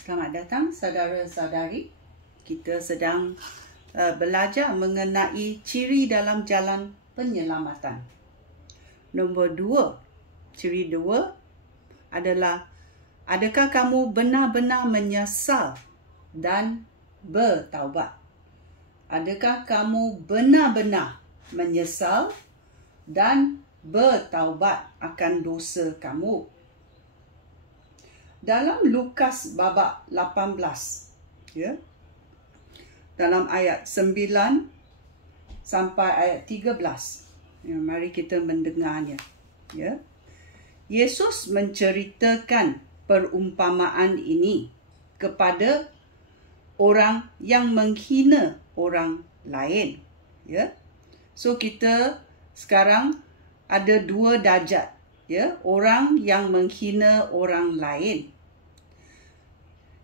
Selamat datang saudara-saudari. Kita sedang belajar mengenai ciri dalam jalan penyelamatan. Nombor 2, ciri 2 adalah adakah kamu benar-benar menyesal dan bertaubat? Adakah kamu benar-benar menyesal dan bertaubat akan dosa kamu? Dalam Lukas babak 18, dalam ayat 9 sampai ayat 13, mari kita mendengarnya. Yesus menceritakan perumpamaan ini kepada orang yang menghina orang lain. So kita sekarang ada dua darjat. Orang yang menghina orang lain.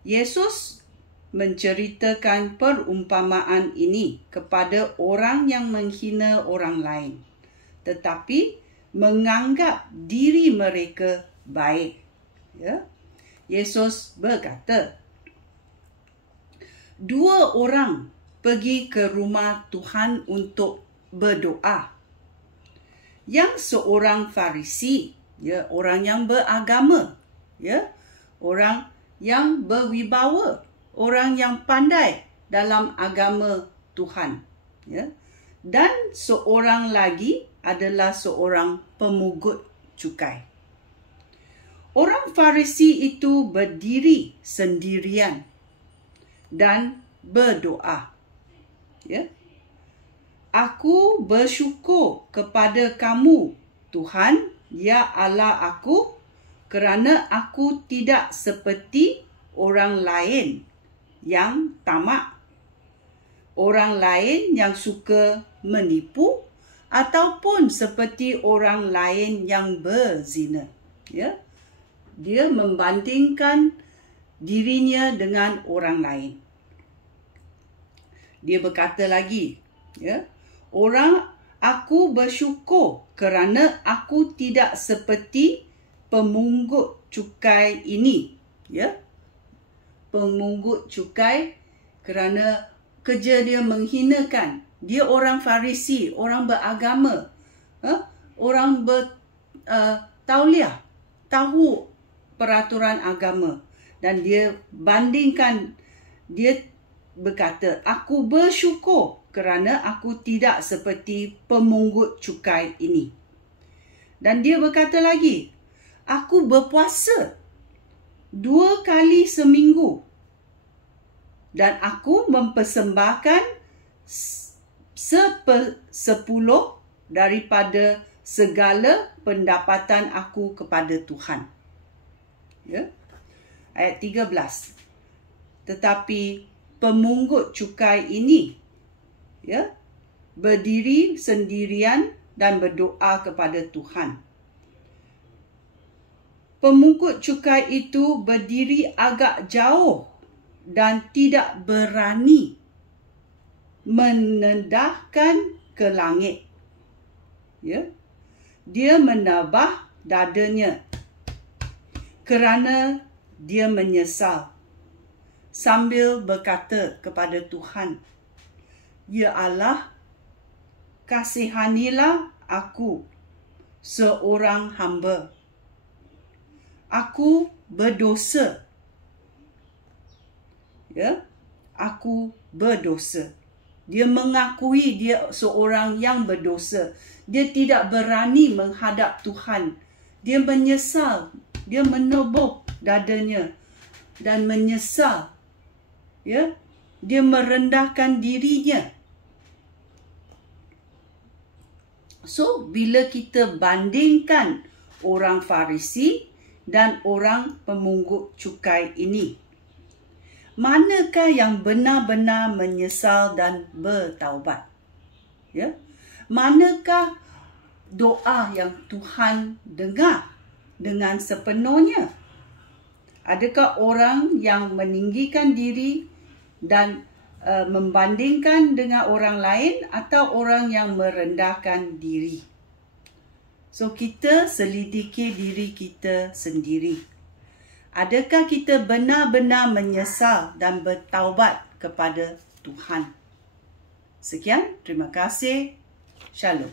Yesus menceritakan perumpamaan ini kepada orang yang menghina orang lain, tetapi menganggap diri mereka baik. Yesus berkata, dua orang pergi ke rumah Tuhan untuk berdoa. Yang seorang Farisi, orang yang beragama, orang yang berwibawa, orang yang pandai dalam agama Tuhan, dan seorang lagi adalah seorang pemungut cukai. Orang Farisi itu berdiri sendirian dan berdoa. Aku bersyukur kepada kamu, Tuhan, ya Allah aku, kerana aku tidak seperti orang lain yang tamak, orang lain yang suka menipu, ataupun seperti orang lain yang berzina. Dia membandingkan dirinya dengan orang lain. Dia berkata lagi, aku bersyukur kerana aku tidak seperti pemungut cukai ini. Pemungut cukai kerana kerja dia menghinakan. Dia orang Farisi, orang beragama, orang bertauliah, tahu peraturan agama. Dan dia bandingkan, dia berkata, aku bersyukur kerana aku tidak seperti pemungut cukai ini. Dan dia berkata lagi, aku berpuasa 2 kali seminggu. Dan aku mempersembahkan 10% daripada segala pendapatan aku kepada Tuhan. Ayat 13. Tetapi pemungut cukai ini berdiri sendirian dan berdoa kepada Tuhan. Pemungut cukai itu berdiri agak jauh dan tidak berani menendahkan ke langit. Dia menabah dadanya kerana dia menyesal, sambil berkata kepada Tuhan, ya Allah, kasihanilah aku, seorang hamba. Aku berdosa. Aku berdosa. Dia mengakui dia seorang yang berdosa. Dia tidak berani menghadap Tuhan. Dia menyesal. Dia menebuk dadanya dan menyesal. Dia merendahkan dirinya. So, bila kita bandingkan orang Farisi dan orang pemungut cukai ini, manakah yang benar-benar menyesal dan bertaubat? Manakah doa yang Tuhan dengar dengan sepenuhnya? Adakah orang yang meninggikan diri dan membandingkan dengan orang lain, atau orang yang merendahkan diri? So, kita selidiki diri kita sendiri. Adakah kita benar-benar menyesal dan bertaubat kepada Tuhan? Sekian, terima kasih. Shalom.